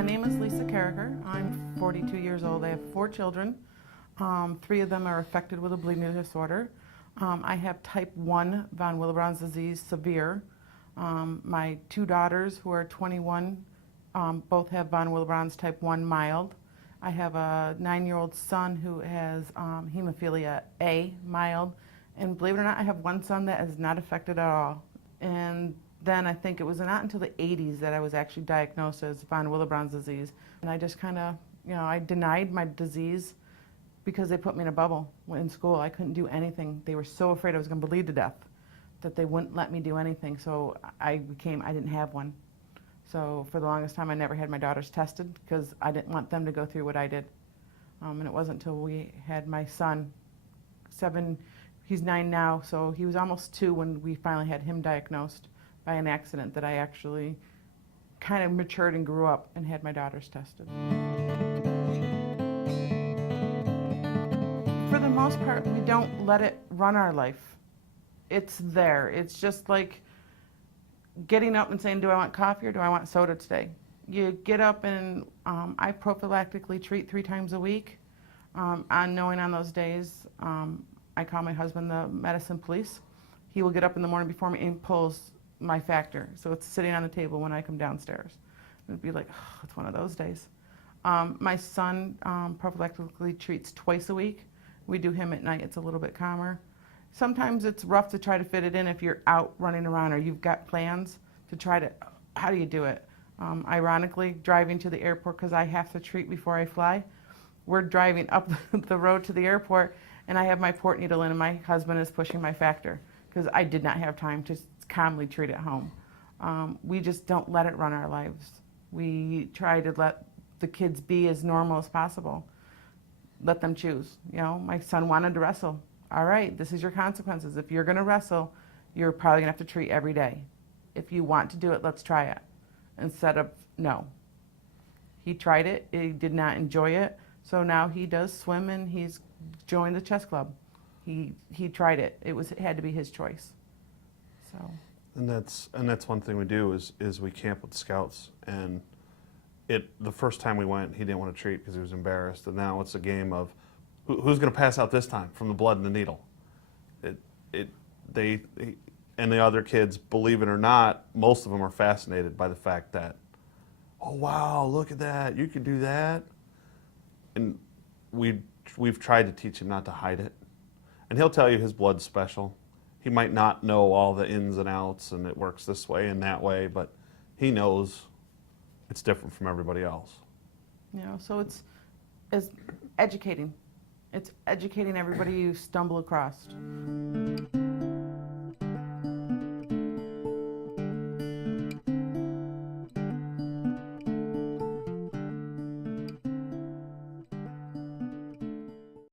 My name is Lesa Kaercher. I'm 42 years old. I have 4 children. 3 of them are affected with a bleeding disorder. I have type 1 von Willebrand's disease, severe. My 2 daughters, who are 21, both have von Willebrand's type 1 mild. I have a 9-year-old son who has Hemophilia A mild. And believe it or not, I have one son that is not affected at all. And then I think it was not until the 80s that I was actually diagnosed as von Willebrand's disease. And I just kind of, I denied my disease because they put me in a bubble in school. I couldn't do anything. They were so afraid I was going to bleed to death that they wouldn't let me do anything. So I didn't have one. So for the longest time, I never had my daughters tested because I didn't want them to go through what I did. And it wasn't until we had my son, 7, he's 9 now, so he was almost 2 when we finally had him diagnosed by an accident, that I actually kind of matured and grew up and had my daughters tested. For the most part, we don't let it run our life. It's there. It's just like getting up and saying, do I want coffee or do I want soda today? You get up and I prophylactically treat 3 times a week. Knowing on those days, I call my husband the medicine police. He will get up in the morning before me and pulls my factor. So it's sitting on the table when I come downstairs. It'd be like, oh, it's one of those days. My son prophylactically treats twice a week. We do him at night. It's a little bit calmer. Sometimes it's rough to try to fit it in if you're out running around or you've got plans to try to, how do you do it? Ironically, driving to the airport, because I have to treat before I fly, we're driving up the road to the airport and I have my port needle in and my husband is pushing my factor because I did not have time to calmly treat at home. We just don't let it run our lives. We try to let the kids be as normal as possible. Let them choose. My son wanted to wrestle. All right, this is your consequences. If you're going to wrestle, you're probably going to have to treat every day. If you want to do it, let's try it. Instead of no. He tried it. He did not enjoy it. So now he does swim and he's joined the chess club. He tried it. It had to be his choice. So. And that's one thing we do is we camp with scouts, and the first time we went, he didn't want to treat because he was embarrassed, and now it's a game of who's going to pass out this time from the blood and the needle. And the other kids, believe it or not, most of them are fascinated by the fact that, oh wow, look at that, you can do that. And we've tried to teach him not to hide it. And he'll tell you his blood's special. He might not know all the ins and outs and it works this way and that way, but he knows it's different from everybody else. So it's educating. It's educating everybody you stumble across.